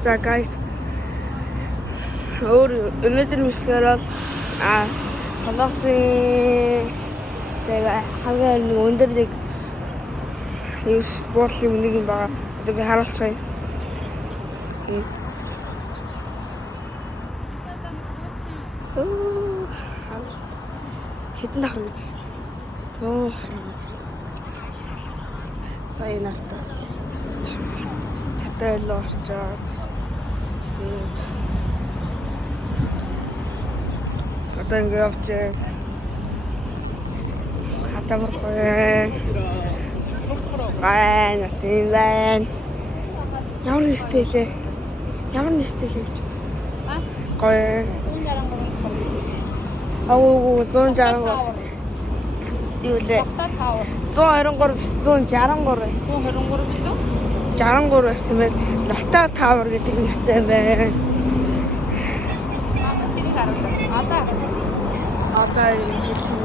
За guys. Өнөөдөр мишгээр бол халахсын тэгээ хамгийн өндөр нэг спортын нэг юм байгаа. Одоо би харуулцгаая. Хэдэн давхар гэж байна? 100 хараа. Сайн нартай. Хатаа л орчоод. Одоо ингэ явчих. Хатаа мөрхөө. Насийн байна. Ямар нэртэй лээ? Гоё. 163. Юу лээ? 123 байсан. 63 байсан байх. Нота Tower гэдэг нэртэй байна. Одоо юм хэлсэн.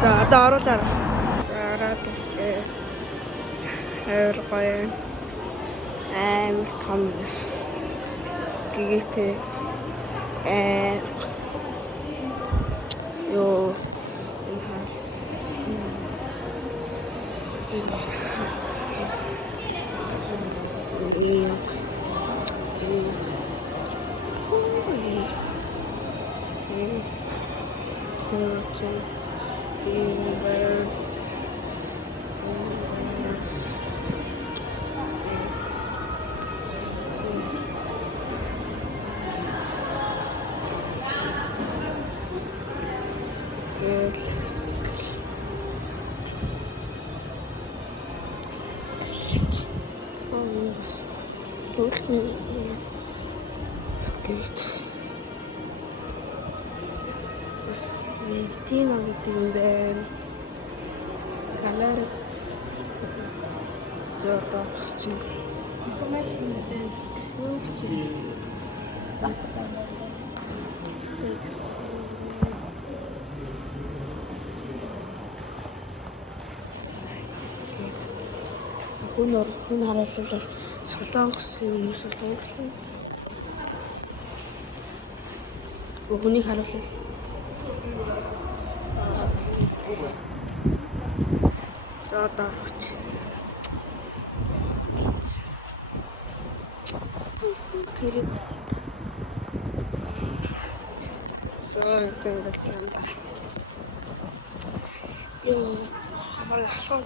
За одоо оруулаарай. Хайргай. Амар том биш. Гэгтэй. Ёо. Valentino гэдэг юм байна. Галер. Зөөртөө чинь. Information is crucial. Хүн харууллал солонгос юм солонгос. Хүнийг харууллаа. За дагч. Тэр Сойгэн бэлтэн. Ёо, хамаа хасаа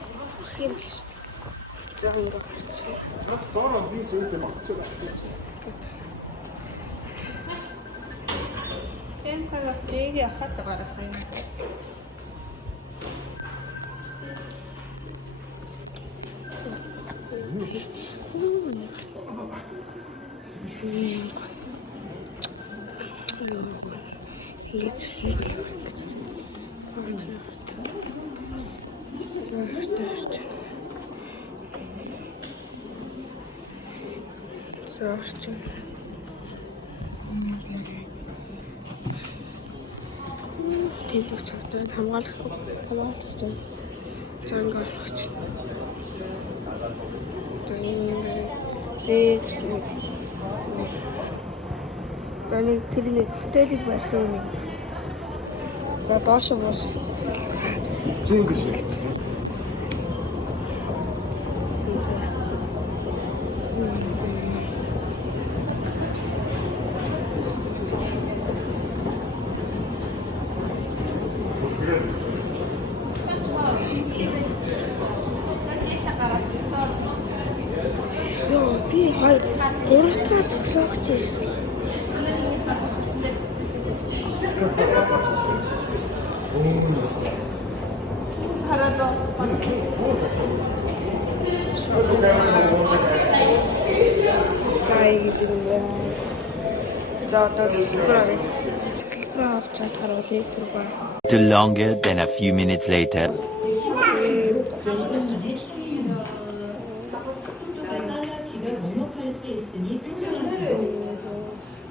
хэм биш. За ингэ. Доороо би зүйтэй магцаа. Тэнхага зэги ахад гарасан. Тэнд чагтаа хамгаалах зангаа багч. Тэний тэрний хөтөлөг байсан юм. За доош бууш. Зүүн биш. Би гуравтаа зогсоогч ирсэн. Харадо. Sky гэдэг юм байна. За одоо авчаад харуулъя бүр. Longer than a few minutes later.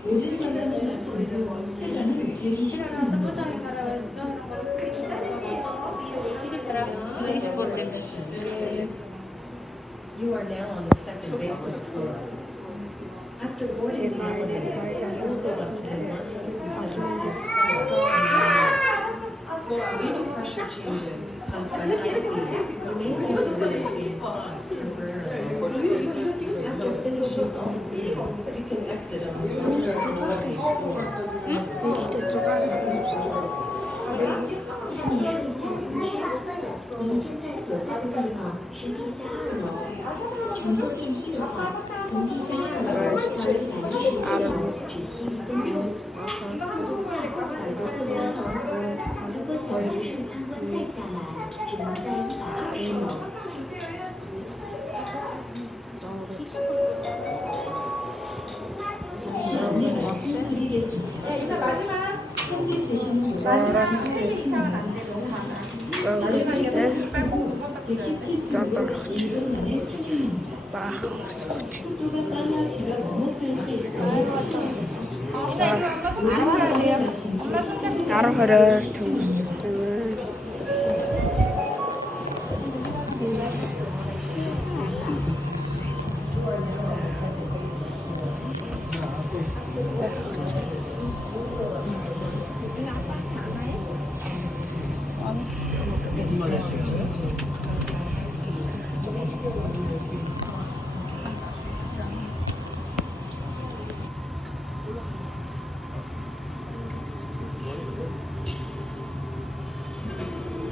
모든 사람을 마치고 회장은 데뷔 You are now on the second baseline floor. After boarding the elevator, doors go up to the 117th floor. Due to pressure changes caused by high speed, you may feel the windows being clogged temporarily. After finishing all the reading, you can exit on the 117th floor. 이렇게 들어가는 거. 您现在所在的地方是地下2楼。乘坐电梯的话，从地下2楼到110号只需1分钟。速度快，耳朵会干疼。如果想结束参观再下来，只能在120楼。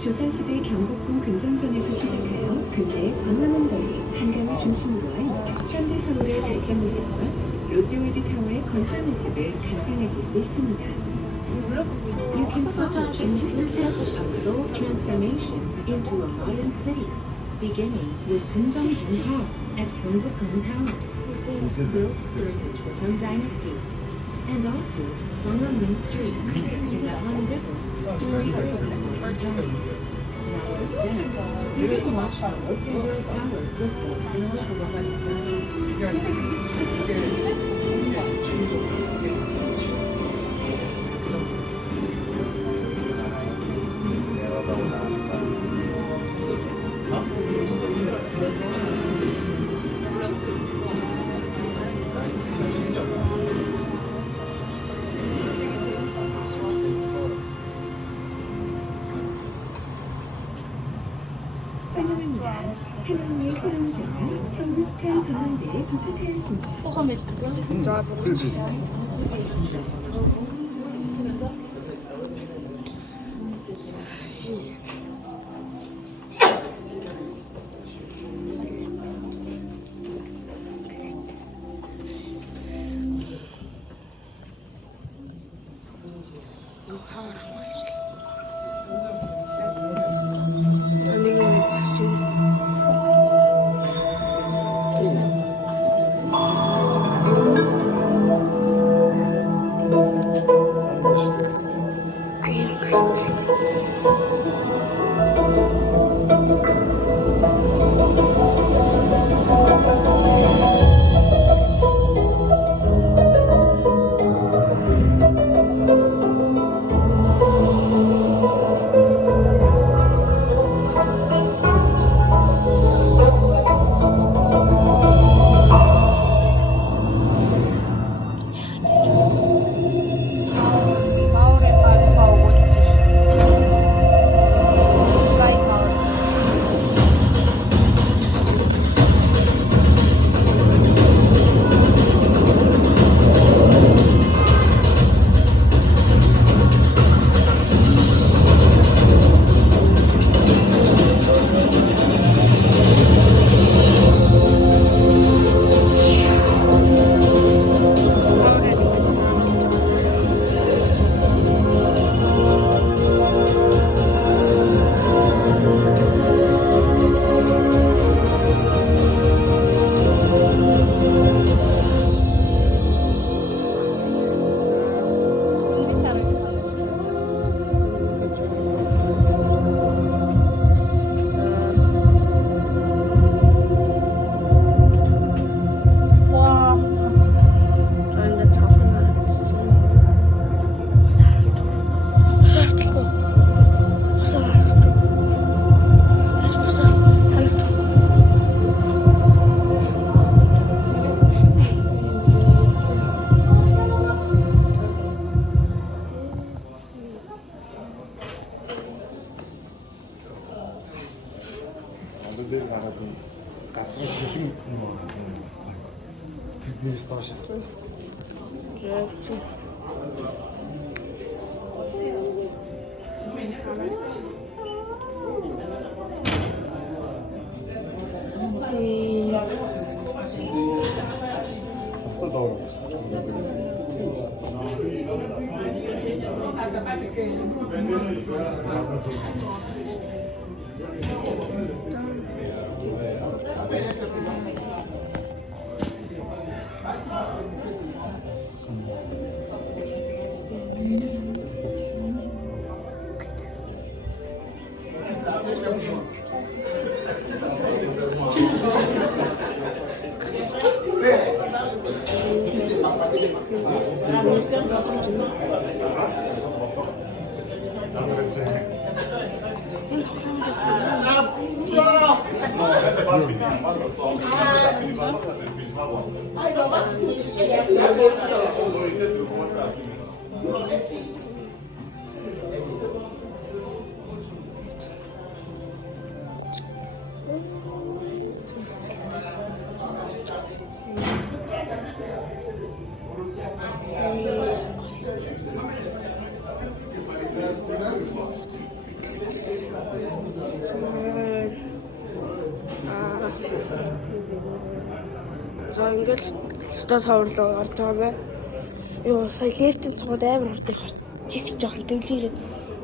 조선시대 경복궁 근정전에서 시작하여 근대 광화문거리, 한강을 중심으로 한 현대 서울의 발전 모습과 롯데월드 타워의 건설 모습을 감상하실 수 있습니다. You can follow in the process of Seoul's transformation into a modern city, beginning with Kunjeongjin Hall at Gyeongbokgung Palace, built during the Joseon Dynasty, and onto Gwanghwamun Street in the Hangul. You can watch the local world tower was built this 환영합니다. 하나님의 새로운 전화 성부스탄 전원대에 도착하였습니다. газрын шилэн тэднээс доош. За ингээд одоо товрлоо орж байгаа байна. Юу сая лифтэд сууд амар хурд их чигс жоохон төвлөрөөд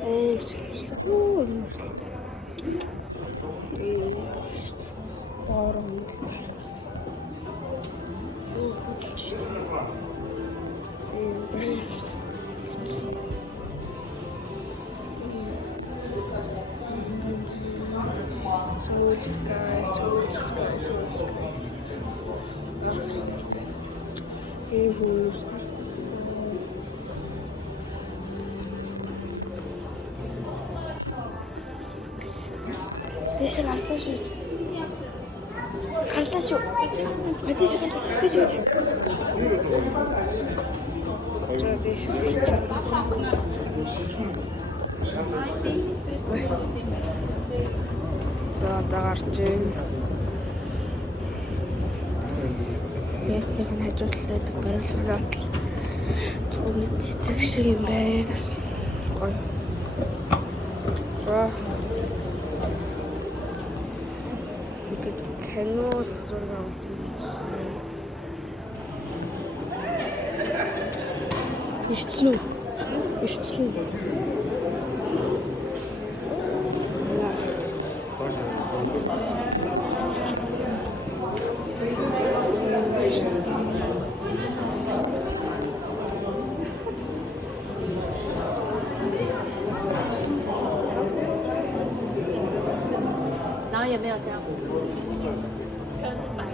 амар сонирхолтой. Доороо Soul sky. Who's Deixa lá, deixa. Deixa. За дагарч юм. Нэг нь хажуудлаад барилгаараа түүний цэцэг шиг юм байна. Гоё. За. Ингээд кино зураг Ишцэн үү?然后也没有加补，这是白的。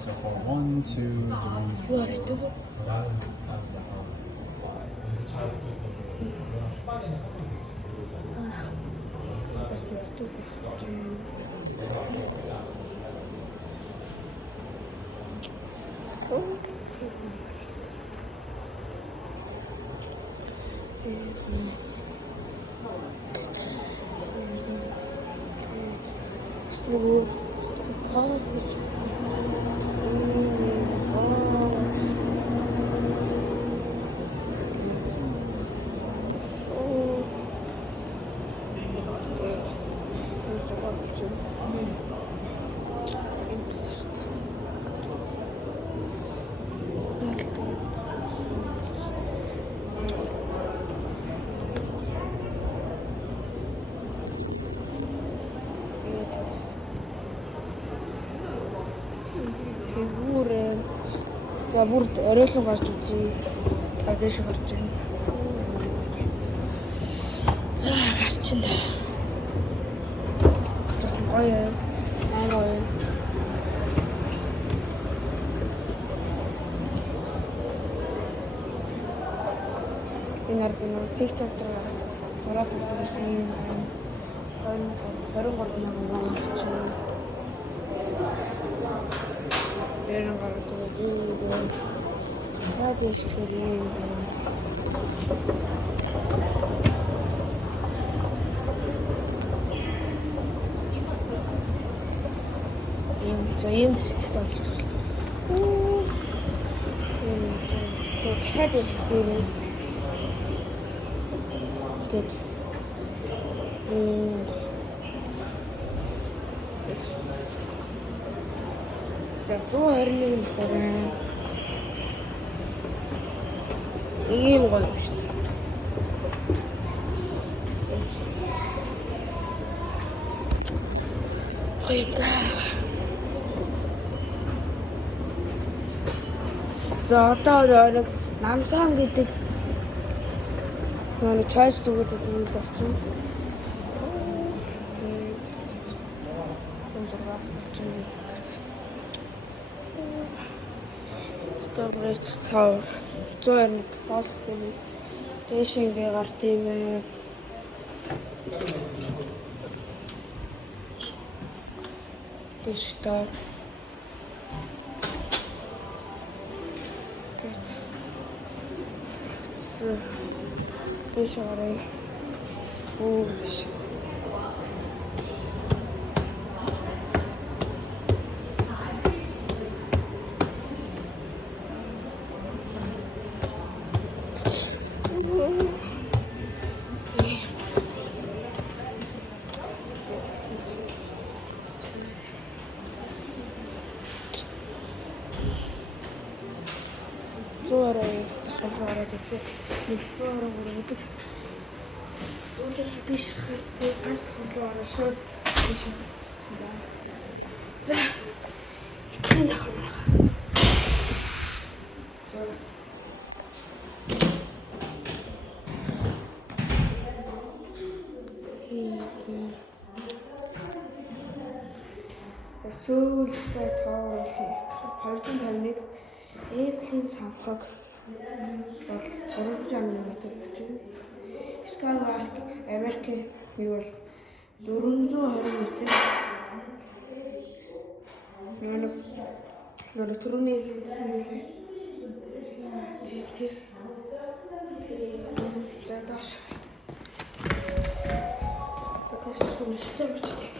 So for 1, 2, 3, 4. За бүр оройлон гарч үзье. Дэш гарч байна. За гарч байна. Жохон гоё. Аа гоё. Энэ ард нь TikTok дээр гараад ирсэн юм. 23 мянган ч тэрэн гараад ирсэн. Яа дэвшэр юм. Ийм сэтгэл болж байна. дахиад ирсэн. Тэгээд за 121 хорон ийм гоё юм шүү дээ. Гоё да. За одоо нэг Намсан гэдэг нэг чойс зүгүүдэд ийл очив. Скорбрейт цаар 121 пост нэг дэшингээ гарт юм ээ. Дэштэй Бишарай. Оо дэш. Зуурай тахалраад ирсэн. Зуурай гэдэг. Сүүлд дэш хэстэй бас хөлөөрөө шууд дэш байна. За. Энэ хоног. Сүүлдээ тоолох 251 Эвлийн цамхаг бол 300 м бичиг. Скайлайк Америкийн юу бол 420 м. Нөр түрүүний хэлсэн. Тэр задаш. Тэгэхээр сүлжээ бичдэг.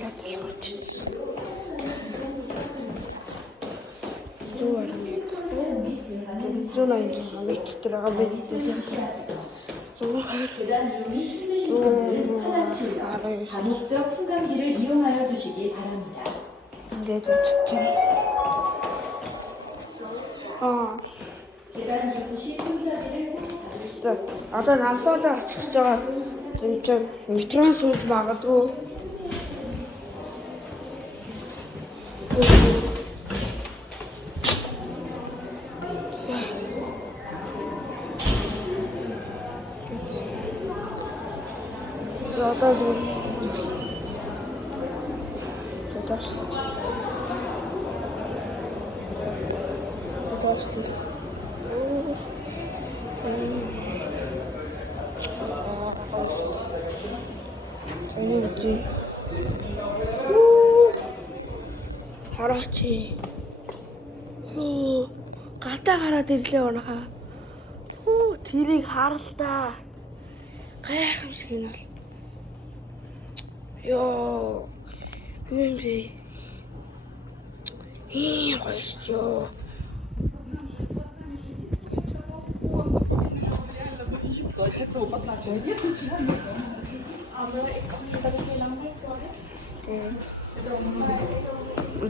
Латал хүрчихсэн. 목적 승강기를 이용하여 주시기 바랍니다. 계단 이용 시 손잡이를 꼭 잡으시고. Одоо намсаалаа очих байгаа юм чинь метрон сууж магадгүй. Одоо хараач. Гатаа гараад ирлээ унахаа. Тэрийг харалтаа. Гайхамшиг юм бол. Ёо. Юу бэ? Гоё шүү.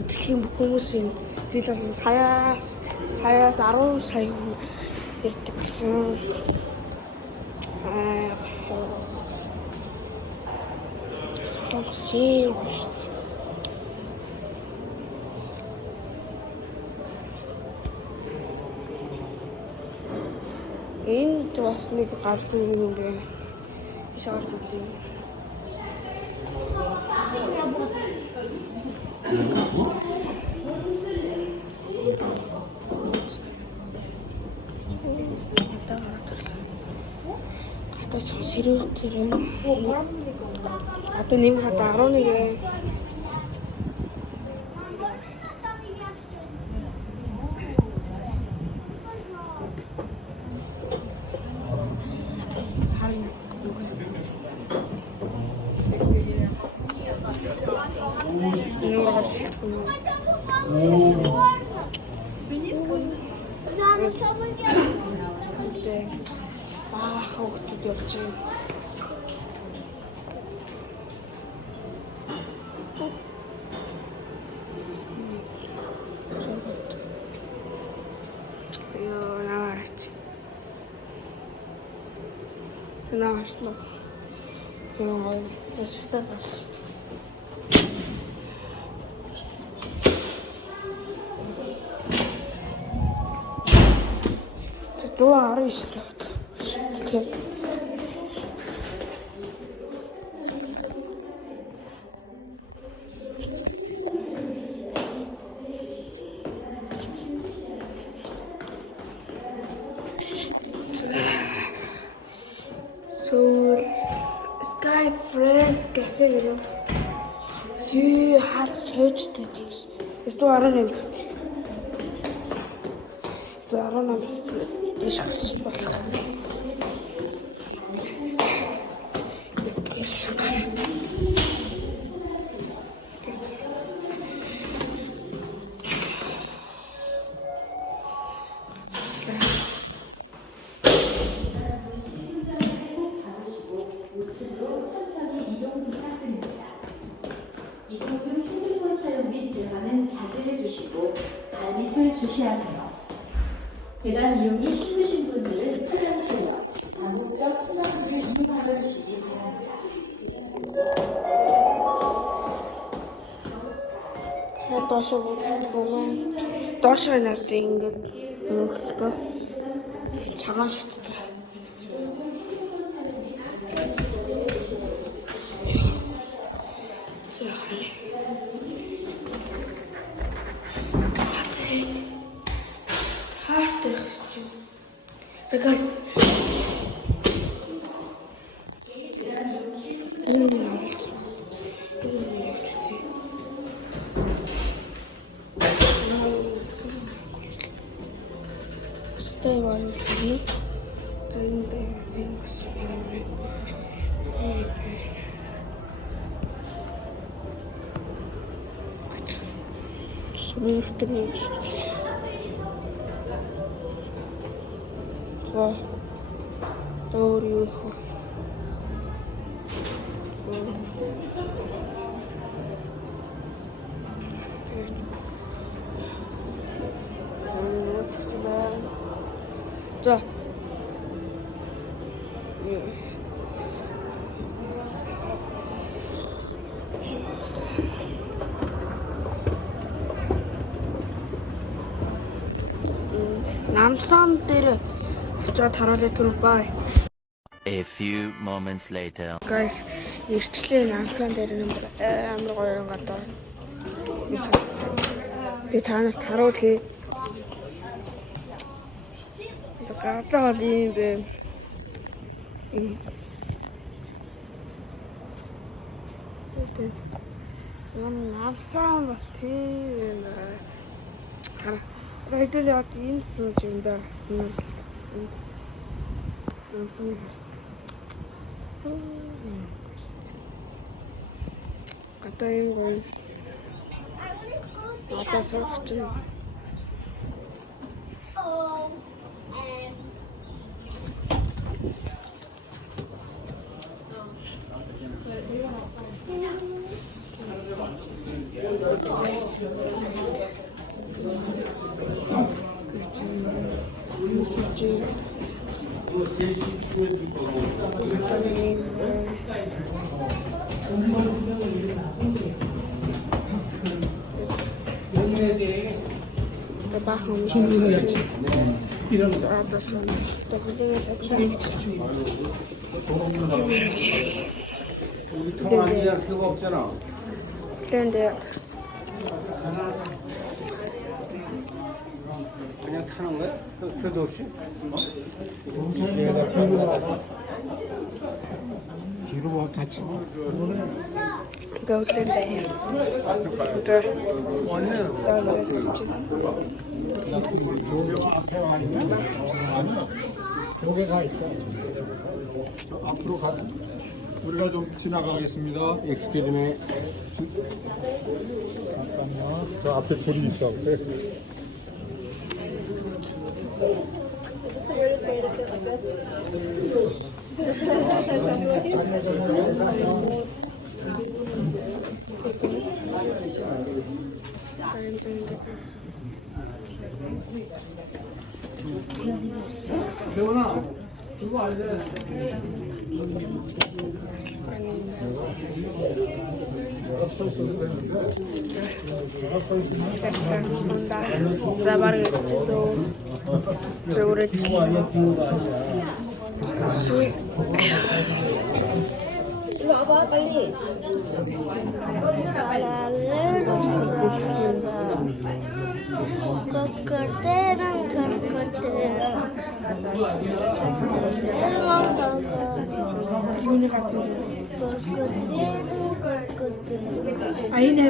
Тэхийн хүмүүсийн зил бол саяас 10 сая ирдэг гэсэн. Солонгосын Энд бас нэг гарч ирэх юм бэ. Ишаарч үзье. Одоо ч сэрүүт тэр одоо нэм хата 11 хүүхдүүд явж байна. Ёо, наваач. Наваач но. Ёо, яштай болчихсон. Дуу арай шүү. Okay. So, Sky Friends Cafe гэдэг. Хаад чөжтэй. Эсвэл арай нэг л. За 18 дэш болох. 이곳은 핸드폰 사용 및 대화는 자제해 주시고 발밑을 주시하세요. 계단 이용이 힘드신 분들은 화장실과 다목적 수납기를 이용하여 주시기 바랍니다. Доош надад ингээд нөхцөл цагаан шигтэй. Хаартай хэвчээ. Загас. Stay one with me. Doing the things. So, door you. 자. 남산 дээр очоод харуулъя түрүү бай. A few moments later. Guys, ирчлээ намсан дээр амар гоё юм гадаа. Би танаас харуулъя. Гадаа бол юм бэ. Намсан бол тийм хара. Хэдүүл яваад энэ сууж юм да. Намсан. Гадаа юм гоё. Одоо суух чинь. Baaхан 아빠선 나 고생해서 기대했지. 통화할 필요가 없잖아. 그런데 그냥 타는 거야? 표도 없이? 뒤로 와 같이. go 그런데 여기 가 있어. 앞으로 가. 우리가 좀 지나가겠습니다. 엑스큐즈미. 잠깐만. 저 앞에 둘이 있어. 재원아, 그거 알래? 온다. 자바르겠지도 저우를 이리 와봐, 빨리. 이분이 같이 아이네요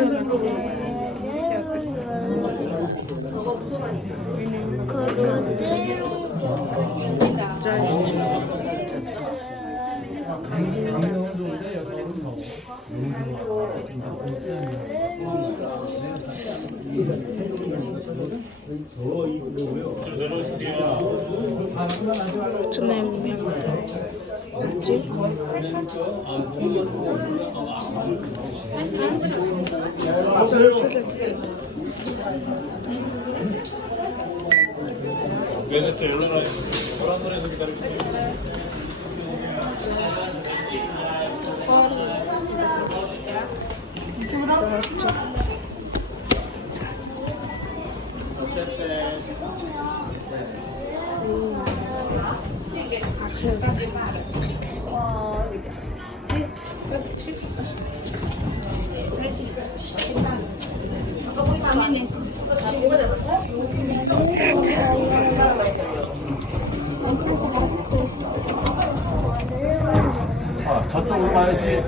저쪽으로 가야지.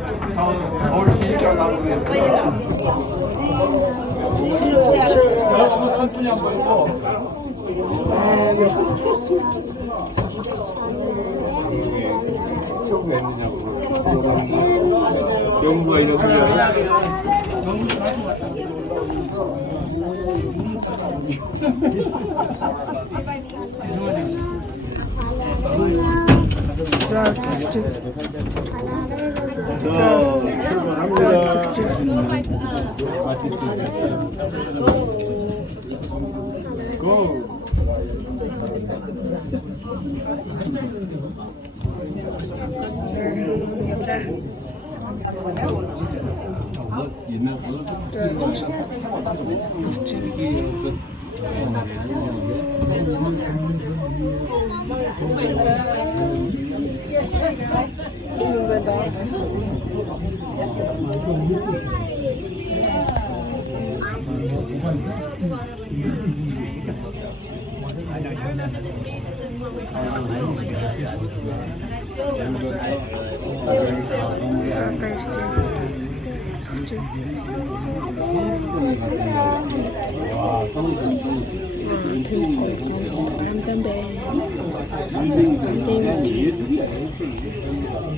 서울 시니까 가고 너무 산분이 안 보이고. 영구가 있는 중이야.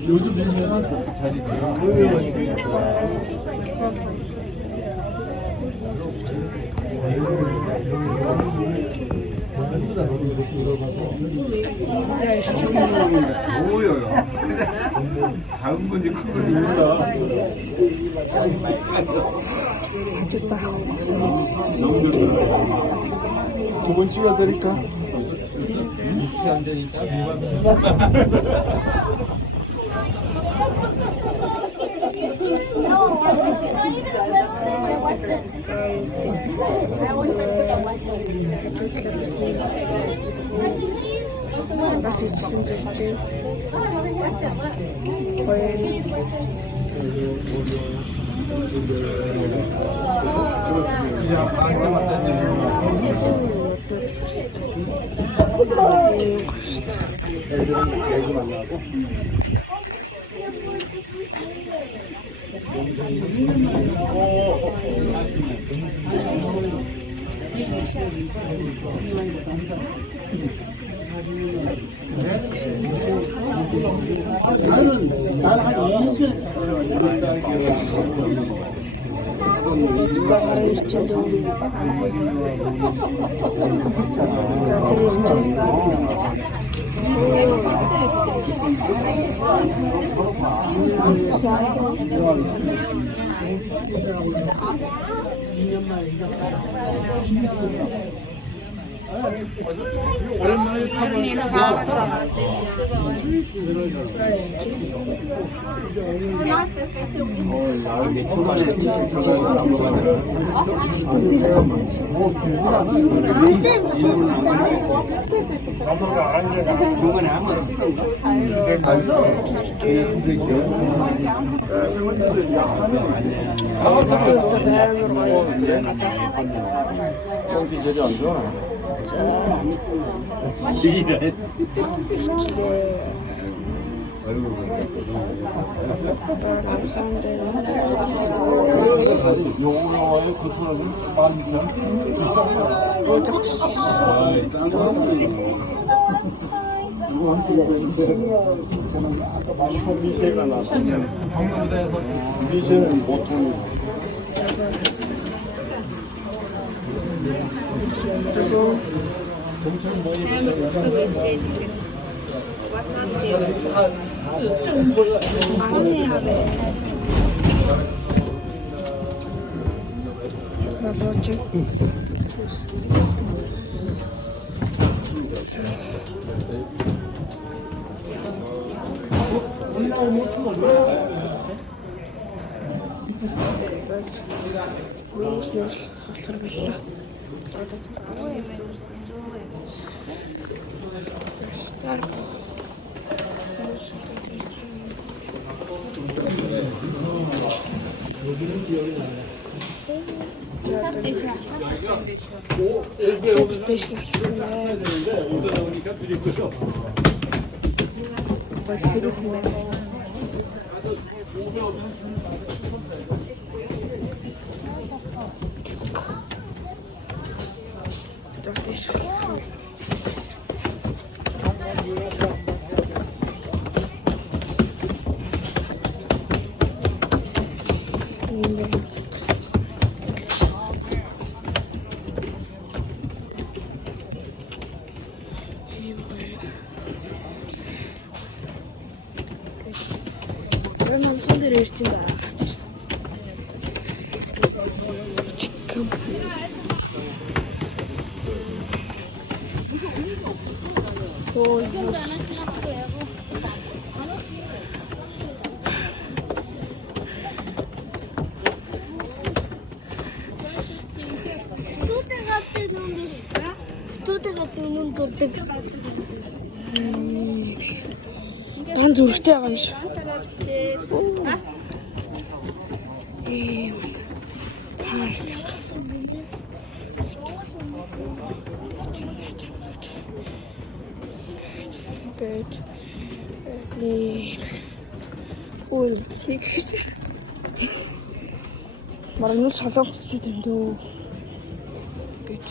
요즘 밀면은 저렇게 잘 있고요. 뭐예요? 작은 건지 큰 건지 몰라. 두번 찍어야 되니까. 미치 안 되니까 I Бас идсэн зүйлтэй. 미세가 나서면 미세는 보통 난 зүрхтэй байгаа юм шиг. Ой, тийг. Маргал солонгос шүү дээ дөө. Гэж.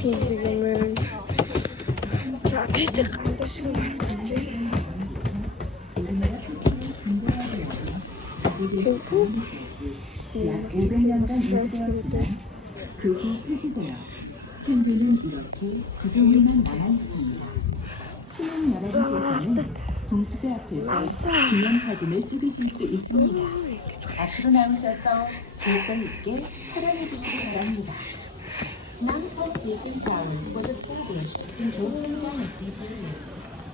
Хийлгэмэн. За тэтэй гандаа шиг байна. Тэвгүй. 약 500년간 이어졌는데 그 후 폐지되어 현재는 이렇게 구조물만 남아있습니다. 신흥 여러분께서는 동수대 앞에서 기념사진을 찍으실 수 있습니다. 앞으로 나오셔서 질서 있게 촬영해 주시기 바랍니다. Mount Beacon Tower was established in Joseon Dynasty period,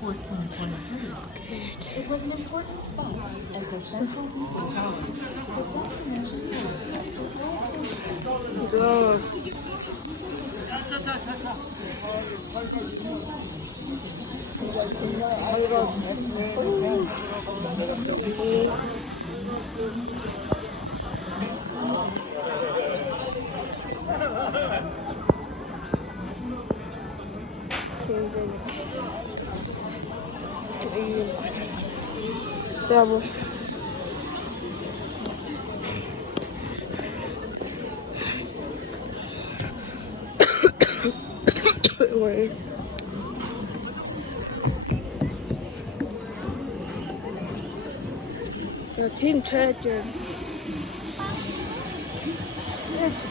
1423. It was an important spot as the central Beacon Tower, the destination point. 이거 자, 뭐. 왜? 야, 팀 쳐야지.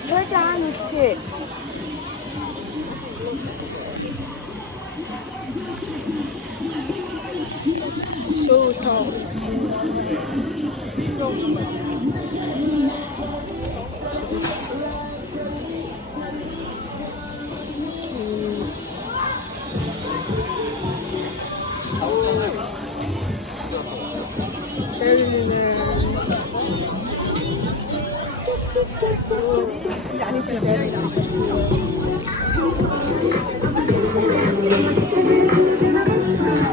쳐야지 않아, 어떡해. 서울타운.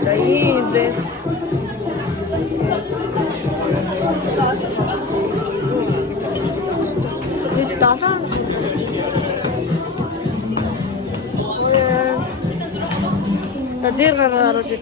자, 이인데 나선 나 내일 가라 이렇게